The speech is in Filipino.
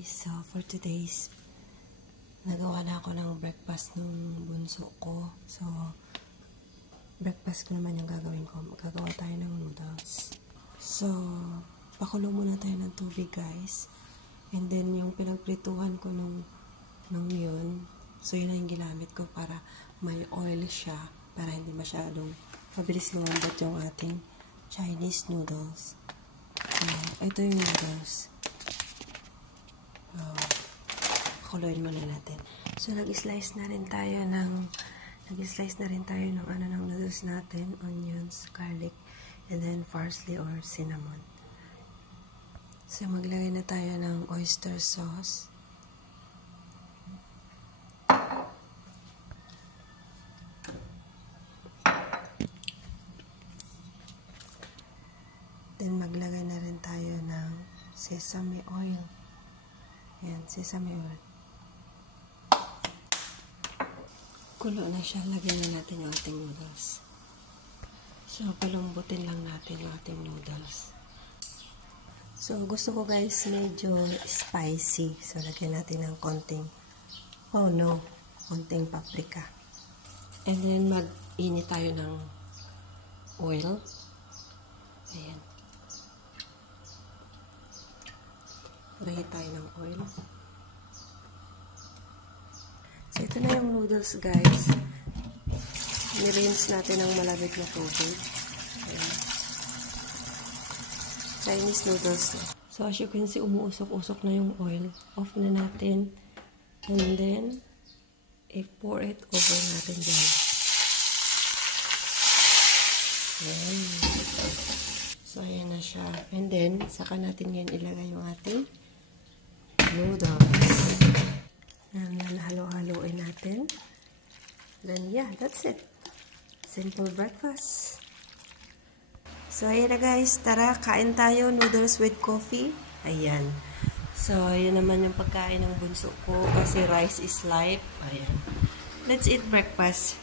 guys, so for today's nagawa na ako ng breakfast ng bunso ko. So breakfast ko naman yung gagawin ko. Magagawa tayo ng noodles. So pakulo muna tayo ng tubig guys. And then yung pinagprituhan ko nung yun, so yun ang ginamit ko para may oil siya, para hindi masyadong mabilis lumambot yung ating Chinese noodles. So ito yung noodles. Pakuluin muna natin. So nag-slice na rin tayo ng noodles natin, onions, garlic, and then parsley or cinnamon. So maglagay na tayo ng oyster sauce. Then maglagay na rin tayo ng sesame oil. Ayan, sesame oil. Kulo na siya. Lagyan na natin yung ating noodles. So, palumbutin lang natin yung ating noodles. So, gusto ko guys medyo spicy. So, lagyan natin ng konting paprika. And then, mag-init tayo ng oil. Ayan. Lagay tayo ng oil. So, ito na yung noodles, guys. Nirinse natin ng malamig na tubig. Ayan. Chinese noodles. So, as you can see, umuusok-usok na yung oil. Off na natin. And then, i-pour it over natin dyan. Ayan. So, ayan na siya. And then, saka natin yan ilagay yung ating noodles. Halo-haloin natin. Then, yeah, that's it. Simple breakfast. So, ayan na guys. Tara, kain tayo. Noodles with coffee. Ayan. So, ayan naman yung pagkain ng bunso ko kasi rice is life. Ayan. Let's eat breakfast.